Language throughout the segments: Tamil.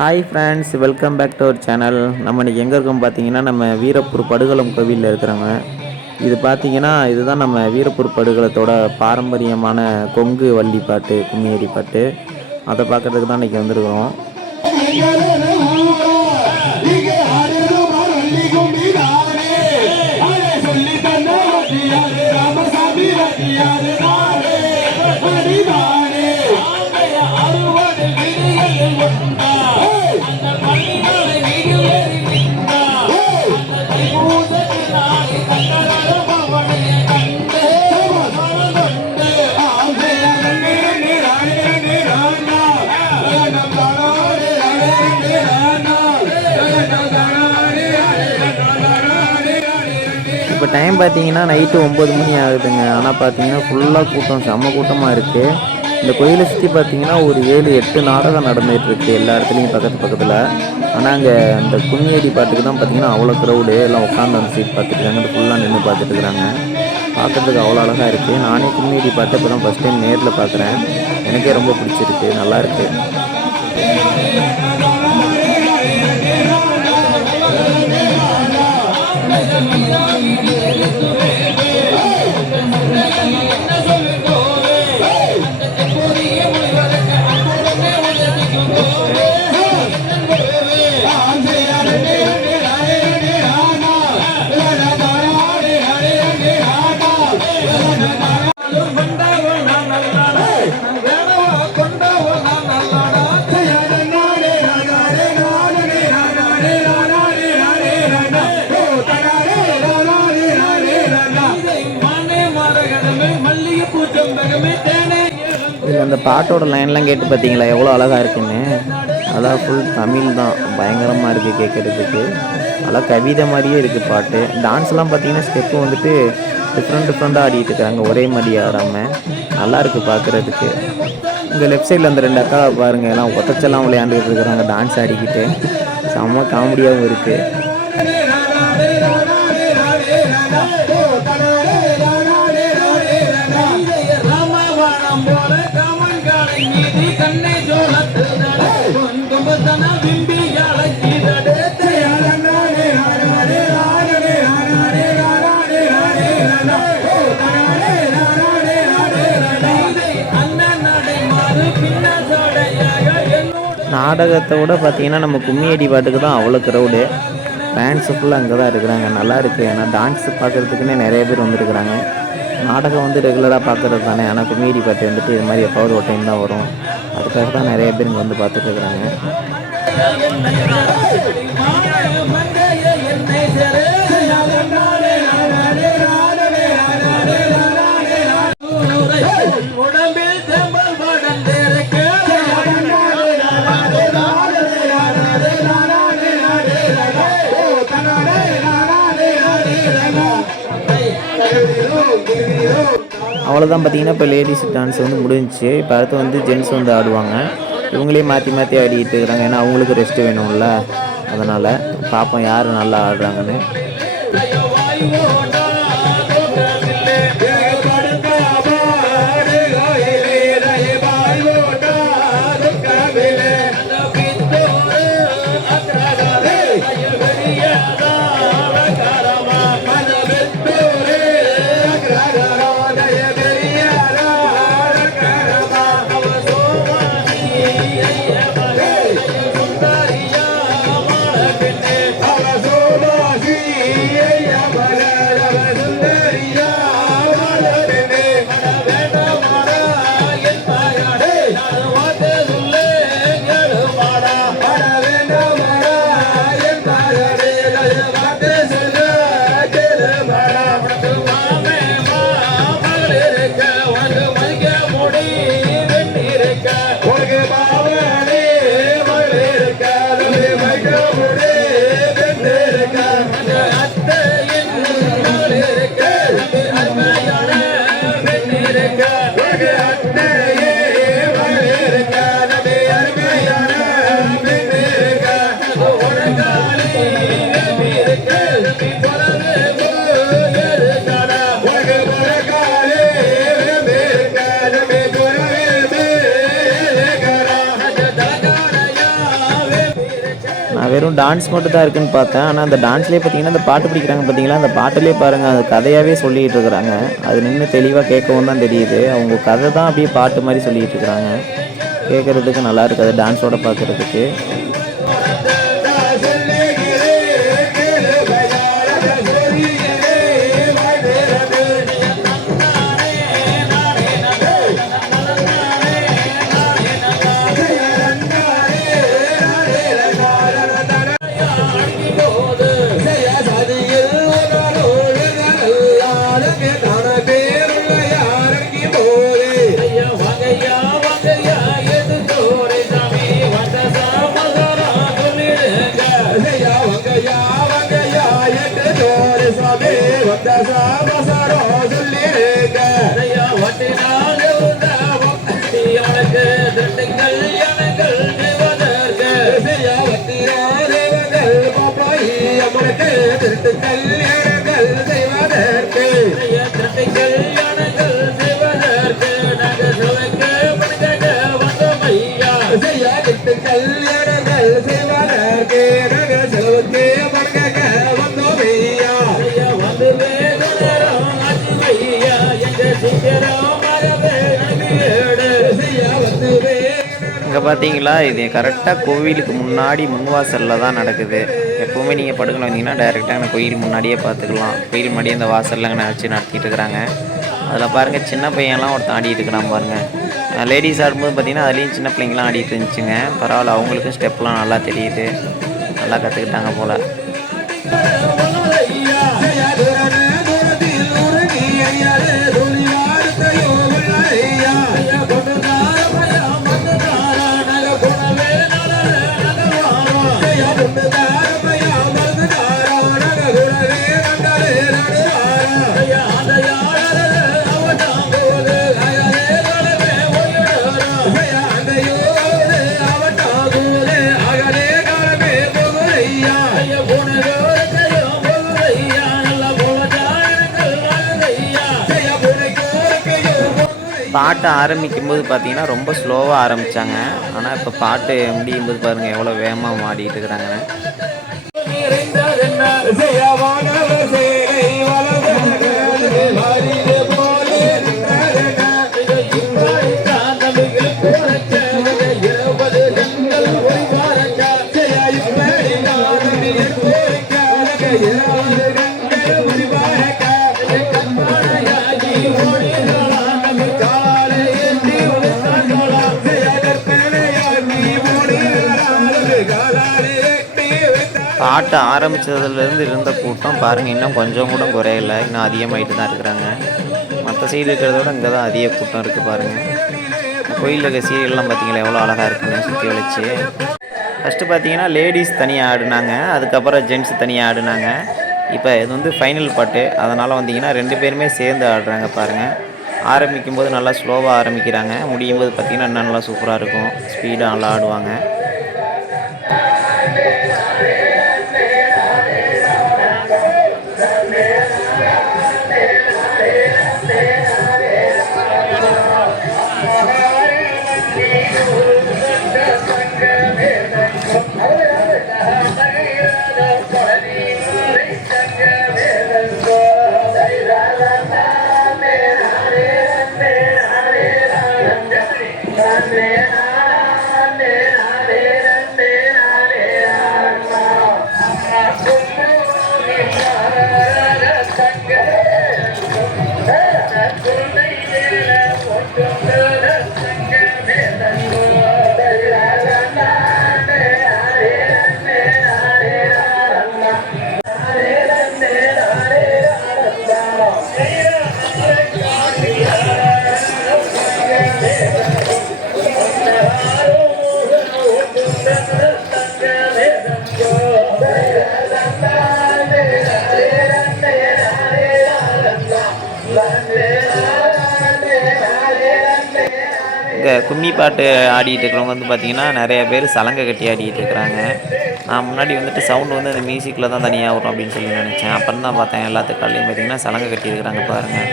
Hi friends welcome back to our channel நம்ம இன்றைக்கி எங்கே இருக்கோம் பார்த்தீங்கன்னா நம்ம வீரப்பூர் படுகளம் கோவிலில் இருக்கிறாங்க இது பார்த்தீங்கன்னா இதுதான் நம்ம வீரப்பூர் படுகளத்தோட பாரம்பரியமான கொங்கு வள்ளி பாட்டு கும்மியடி பாட்டு. அதை பார்க்கறதுக்கு தான் இன்றைக்கி வந்திருக்கிறோம். டைம் பார்த்தீங்கன்னா நைட்டு ஒம்பது மணி ஆகுதுங்க. ஆனால் பார்த்தீங்கன்னா ஃபுல்லாக கூட்டம் செம்ம கூட்டமாக இருக்குது இந்த கோயிலை சுற்றி பார்த்தீங்கன்னா ஒரு ஏழு எட்டு நாடகம் நடந்துகிட்ருக்கு எல்லா இடத்துலையும் பக்கத்து பக்கத்தில். ஆனால் அங்கே அந்த கும்மியடி பாட்டுக்கு தான் பார்த்தீங்கன்னா அவ்வளோ க்ரௌடு எல்லாம் உட்காந்து அந்த சீட் பார்த்துட்டு ஃபுல்லாக நின்று பார்த்துட்டு இருக்கிறாங்க பார்க்குறதுக்கு அவ்வளோ அழகாக இருக்குது நானே கும்மியடி பாட்டு இப்போ தான் ஃபஸ்ட் டைம் நேரில் பார்க்குறேன். எனக்கே ரொம்ப பிடிச்சிருக்கு. நல்லா Thank you. அந்த பாட்டோட லைன்லாம் கேட்டு பார்த்தீங்களா எவ்வளோ அழகாக இருக்குன்னு. அதான் ஃபுல் தமிழ் தான். பயங்கரமாக இருக்குது கேட்குறதுக்கு நல்லா கவிதை மாதிரியே இருக்குது பாட்டு. டான்ஸ்லாம் பார்த்தீங்கன்னா ஸ்டெப்பு வந்துட்டு டிஃப்ரெண்ட் டிஃப்ரெண்ட்டாக ஆடிட்டு இருக்காங்க. ஒரே மாதிரி ஆடாமல் நல்லா பார்க்குறதுக்கு இந்த லெஃப்ட் சைடில் அந்த ரெண்டு அக்கா பாருங்க. எல்லாம் ஒத்தச்செல்லாம் விளையாண்டுட்டு இருக்கிறாங்க. டான்ஸ் ஆடிக்கிட்டு. செம்ம காமெடியாகவும் இருக்குது நாடகத்தை விட பார்த்தீங்கன்னா நம்ம கும்மி அடி பாட்டுக்கு தான் அவ்வளோ க்ரௌடு ஃபேன்ஸு ஃபுல்லாக அங்கே தான் இருக்கிறாங்க. நல்லா இருக்குது ஏன்னா டான்ஸ் பார்க்குறதுக்குன்னே நிறைய பேர் வந்துருக்குறாங்க. நாடகம் வந்து ரெகுலராக பார்க்குறது தானே. ஆனால் கும்மி அடி பாட்டு வந்துட்டு இது மாதிரி எப்பாவது ஒரு டைம் தான் வரும். அதுக்காக தான் நிறைய பேர் இங்கே வந்து பார்த்துட்டு இருக்கிறாங்க. அவ்வளோதான் பார்த்தீங்கன்னா இப்போ லேடிஸ் டான்ஸ் வந்து முடிஞ்சுச்சு. இப்போ அடுத்து வந்து ஜென்ஸ் வந்து ஆடுவாங்க. இவங்களே மாற்றி மாற்றி ஆடிட்டு இருக்கிறாங்க. ஏன்னா அவங்களுக்கு ரெஸ்ட் வேணும்ல. அதனால் பார்ப்போம் யார் நல்லா ஆடுறாங்கன்னு. டான்ஸ் மட்டும் தான் இருக்குன்னு பார்த்தேன். ஆனால் அந்த டான்ஸ்லேயே பார்த்தீங்கன்னா அந்த பாட்டு பிடிக்கிறாங்க பார்த்தீங்களா அந்த பாட்டுலேயே பாருங்கள் அது கதையாகவே சொல்லிகிட்டு இருக்கிறாங்க. அது நின்று தெளிவாக கேட்கவும் தான் தெரியுது. அவங்க கதை தான் அப்படியே பாட்டு மாதிரி சொல்லிகிட்டு இருக்கிறாங்க. கேட்குறதுக்கு நல்லா இருக்குது டான்ஸோட பார்க்குறதுக்கு ஐயா திண்டுங்கள் எனங்கள் செய்வதற்கு நாங்கள் சுவைக்க பணிக்க வந்தோம் ஐயா கல்யாணங்கள் பணக்க வந்தோம் ஐயா ஐயா வந்து ஆச்சு ஐயா சீக்கிரம் வந்து இங்கே பார்த்தீங்களா இது கரெக்டாக கோவிலுக்கு முன்னாடி முன்வாசலில் தான் நடக்குது. எப்போவுமே நீங்கள் படுக்கணும் வந்தீங்கன்னா டைரெக்டாக அந்த கோயில் முன்னாடியே பார்த்துக்கலாம். கோயில் முன்னாடியே இந்த வாசலில் அங்கே வச்சு நடத்திட்டு இருக்கிறாங்க அதில் பாருங்கள் சின்ன பையன்லாம் ஒருத்தன் ஆடிட்டு இருக்கிறான் பாருங்கள் லேடிஸ் ஆடும்போது பார்த்தீங்கன்னா அதுலேயும் சின்ன பிள்ளைங்களாம் ஆடிட்டு இருந்துச்சுங்க. பரவாயில்ல அவங்களுக்கும் ஸ்டெப்லாம் நல்லா தெரியுது. நல்லா கற்றுக்கிட்டாங்க போல். பாட்டு ஆரம்பிக்கும் போது பார்த்தீங்கன்னா ரொம்ப ஸ்லோவாக ஆரம்பித்தாங்க ஆனால் இப்போ பாட்டு முடியும் போது பாருங்கள் எவ்வளோ வேகமாக மாடிட்டு இருக்கிறாங்க ஆட்டம் ஆரம்பித்ததுலேருந்து இருந்த கூட்டம் பாருங்கள் இன்னும் கொஞ்சம் கூட குறையல. இன்னும் அதிகமாகிட்டு தான் இருக்கிறாங்க. மற்ற சைடு இருக்கிறத விட இங்கே தான் அதிக கூட்டம் இருக்குது பாருங்கள் கோயிலில் இருக்க சீரியல்லாம் பார்த்தீங்களா எவ்வளோ அழகாக இருக்குன்னு சுற்றி வளைச்சு. ஃபஸ்ட்டு பார்த்தீங்கன்னா லேடிஸ் தனியாக ஆடினாங்க. அதுக்கப்புறம் ஜென்ட்ஸ் தனியாக ஆடினாங்க. இப்போ இது வந்து ஃபைனல் பாட்டு அதனால் வந்தீங்கன்னா ரெண்டு பேருமே சேர்ந்து ஆடுறாங்க பாருங்கள் ஆரம்பிக்கும் போது நல்லா ஸ்லோவாக ஆரம்பிக்கிறாங்க. முடியும் போது பார்த்தீங்கன்னா இன்னும் நல்லா சூப்பராக இருக்கும். ஸ்பீடாக நல்லா ஆடுவாங்க. கும்மி பாட்டு ஆடிட்டு இருக்கிறவங்க வந்து பார்த்திங்கன்னா நிறைய பேர் சலங்கை கட்டி ஆடிட்டு இருக்கிறாங்க. நான் முன்னாடி வந்துட்டு சவுண்டு வந்து அந்த மியூசிக்கில் தான் தனியாக வரும் அப்படின்னு சொல்லி நினச்சேன். அப்புறம் தான் பார்த்தேன் எல்லாத்து காலையும் பார்த்திங்கன்னா சலங்கை கட்டி இருக்கிறாங்க பாருங்கள்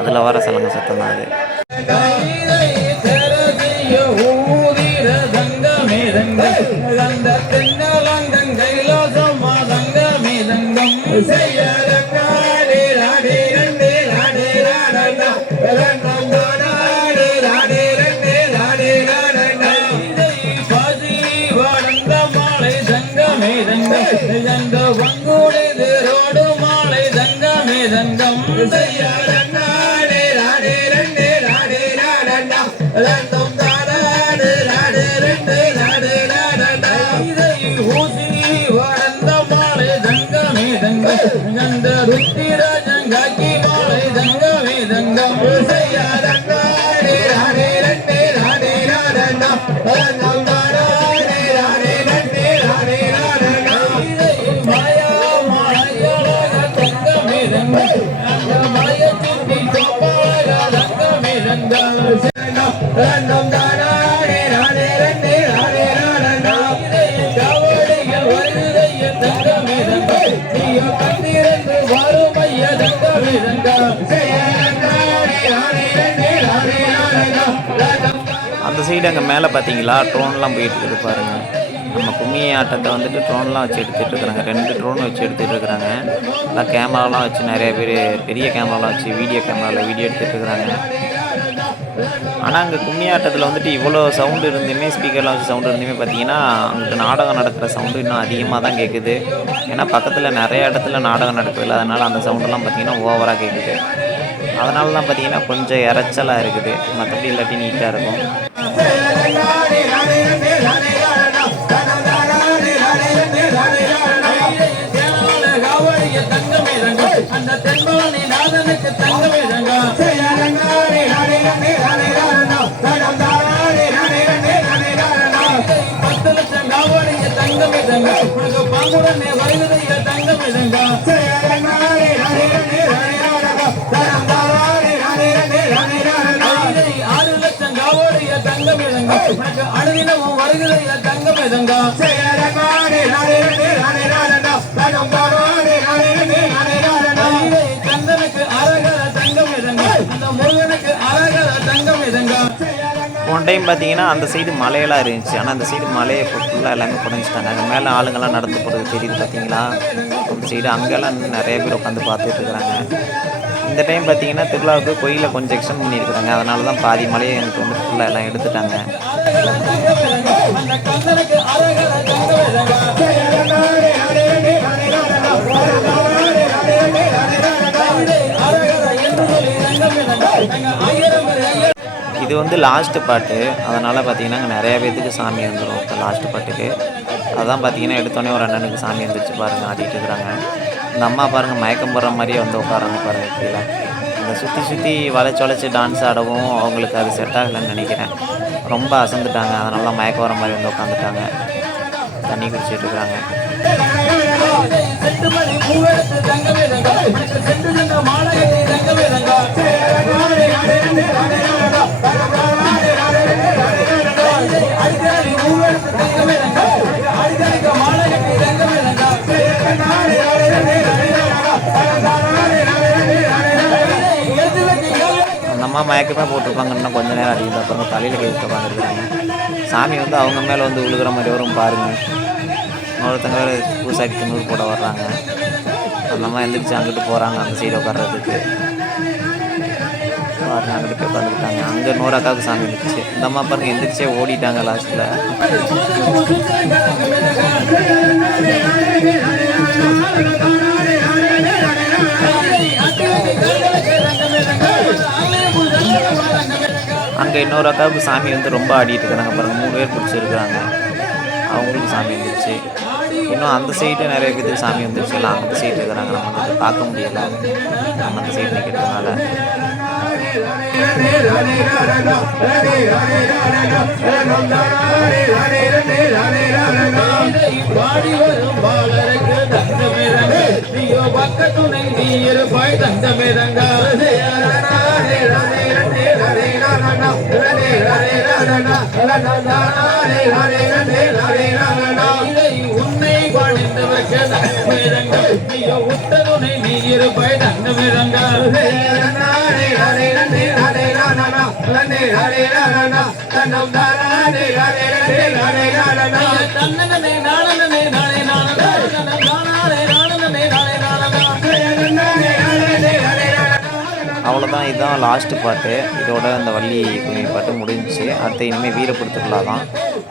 அதில் வர சலங்கை சத்தம் தான் அது. செய்ய தங்கம் ருத்தி சைடு அங்கே மேலே பார்த்தீங்களா ட்ரோன்லாம் போயிட்டு இருக்குது பாருங்க. நம்ம கும்மி ஆட்டத்தை வந்துட்டு ட்ரோன்லாம் வச்சு எடுத்துகிட்டு இருக்கிறாங்க. ரெண்டு ட்ரோன் வச்சு எடுத்துகிட்டு இருக்கிறாங்க. எல்லாம் கேமராலாம் வச்சு நிறைய பேர் பெரிய கேமராலாம் வச்சு வீடியோ கேமராவில் வீடியோ எடுத்துகிட்டு இருக்கிறாங்க. ஆனால் அங்கே கும்மி ஆட்டத்தில் வந்துட்டு இவ்வளோ சவுண்டு இருந்துமே ஸ்பீக்கர்லாம் வச்சு சவுண்டு இருந்துமே பார்த்தீங்கன்னா அங்கே நாடகம் நடக்கிற சவுண்டு இன்னும் அதிகமாக தான் கேட்குது ஏன்னா பக்கத்தில் நிறைய இடத்துல நாடகம் நடக்குதுல்ல அதனால் அந்த சவுண்டெல்லாம் பார்த்தீங்கன்னா ஓவராக கேட்குது அதனால தான் பார்த்தீங்கன்னா கொஞ்சம் இறைச்சலாக இருக்குது மற்றபடி இல்லாட்டி நீட்டாக இருக்கும் தங்கமே அந்த தென்பவனி நாதனுக்கு தங்கமே பத்து லட்சம் தங்கமே உனக்கு பாம்புடனே தங்கமே ஆறு லட்சம் தங்கமே உனக்கு அணுதினமும் தங்கமே கந்தனுக்கு தங்கமே அந்த முருகனுக்கு தங்கமே போன டைம் பார்த்தீங்கன்னா அந்த சைடு மலையெல்லாம் இருந்துச்சு. ஆனால் அந்த சைடு மலையை ஃபுல்லாக எல்லாமே குறைஞ்சிட்டாங்க அங்கே மேலே ஆளுங்கெல்லாம் நடந்து போகிறது தெரியுது பார்த்தீங்களா? அந்த சைடு அங்கெல்லாம் நிறைய பேர் உட்காந்து பார்த்துட்டு இருக்கிறாங்க. இந்த டைம் பார்த்தீங்கன்னா திருவிழாவுக்கு கோயிலை கொஞ்சம் எக்ஸ்டெண்ட் பண்ணியிருக்கிறாங்க. அதனால தான் பாதி மலையை எனக்கு வந்து ஃபுல்லாக எல்லாம் எடுத்துட்டாங்க. இது வந்து லாஸ்ட்டு பாட்டு. அதனால் பார்த்தீங்கன்னா அங்கே நிறைய பேர்த்துக்கு சாமி வந்துடும் இப்போ லாஸ்ட்டு பாட்டுக்கு. அதான் பார்த்தீங்கன்னா எடுத்தோடனே ஒரு அண்ணனுக்கு சாமி வந்துருச்சு பாருங்கள் ஆடிட்டு இருக்கிறாங்க. இந்த அம்மா பாருங்கள் மயக்கம் போடுற மாதிரியே வந்து உட்காராங்க பாருங்கள் கீழே. இந்த சுற்றி சுற்றி வளைச்சு வளைச்சி டான்ஸ் ஆடவும் அவங்களுக்கு அது செட் ஆகலைன்னு நினைக்கிறேன். ரொம்ப அசந்துட்டாங்க அதனால மயக்கம் வர மாதிரி வந்து உட்காந்துட்டாங்க. தண்ணி குடிச்சிட்டு இருக்கிறாங்க செட்டு அம்மா மயக்கமே போட்டிருப்பாங்க இன்னும் கொஞ்ச நேரம் அடிக்கிட்டு அப்புறம் தலையில் கேட்டு உட்காந்துருக்குறாங்க சாமி வந்து அவங்க மேலே வந்து விழுகிற மாதிரி வரும் பாருங்கள் இன்னொருத்தங்க பூசாக்கி திண்ணூறு போட வர்றாங்க. அந்த அம்மா எந்திரிச்சு அங்கிட்டு போகிறாங்க அந்த சைடு உட்கார்றதுக்கு. பாருங்க அங்கிட்டு போய் உட்காந்துக்கிட்டாங்க அங்கே நூறு அக்காவுக்கு சாமி இருந்துச்சு இந்த அம்மா பாருங்க எந்திரிச்சே ஓடிட்டாங்க லாஸ்ட்டில் அங்கே இன்னொரு அக்காவுக்கு சாமி வந்து ரொம்ப ஆடிட்டு இருக்கிறாங்க பாருங்க மூணு பேர் பிடிச்சிருக்கிறாங்க அவங்களுக்கு சாமி வந்துருச்சு இன்னும் அந்த சைடு நிறைய பேருக்கு சாமி வந்துருச்சு எல்லாம் அந்த சைடு இருக்கிறாங்க நம்ம வந்து பார்க்க முடியல நம்ம அந்த சைடு நிற்கிறதுனால பாடி வரும் பாலருக்கு தங்கமே தங்க நீயோ பக்கத்துணை நீ இருப்பாய் தங்கமே தங்க உன்னை பணிந்தவர்க்கு தங்கமே தங்க நீயோ உத்தருணை நீ இருப்பாய் தங்கமே தங்க தன்னனே இதுதான் லாஸ்ட்டு பாட்டு. இதோட அந்த வள்ளி கும்மி பாட்டு முடிஞ்சிச்சு. அடுத்து இனிமேல் வீரபுரத்துக்குள்ளே தான்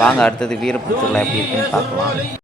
வாங்க அடுத்தது வீரபுரத்துக்குள்ள எப்படி இருக்குன்னு பார்க்கலாம்.